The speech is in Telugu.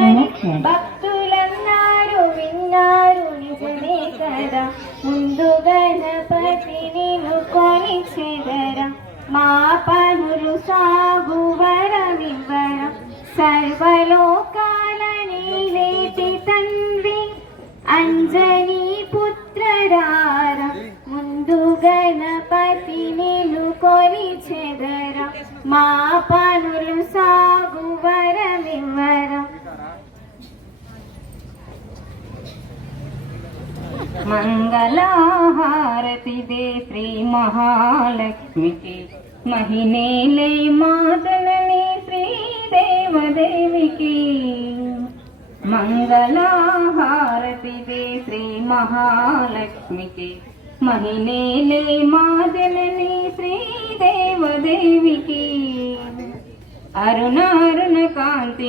నిజమని భక్తులన్నారు విన్నారు నిజమే కదా ముందు గణపతిని కొలిచెదరా మా పనులు సాగు వరమివ్వర సర్వలోకాల నీలేటి తండ్రి అంజనీ పుత్రరార ముందు గణపతిని కొలిచెదరా మా పనులు సాగు వరమివ్వర మంగళహారతి దే శ్రీ మహాలక్ష్మికి మహినేలే మాతలని శ్రీదేవదేవికి మంగళహారతి దే శ్రీ మహాలక్ష్మికి మహినేలే మాతలని శ్రీదేవదేవికి అరుణ అరుణ కాంతి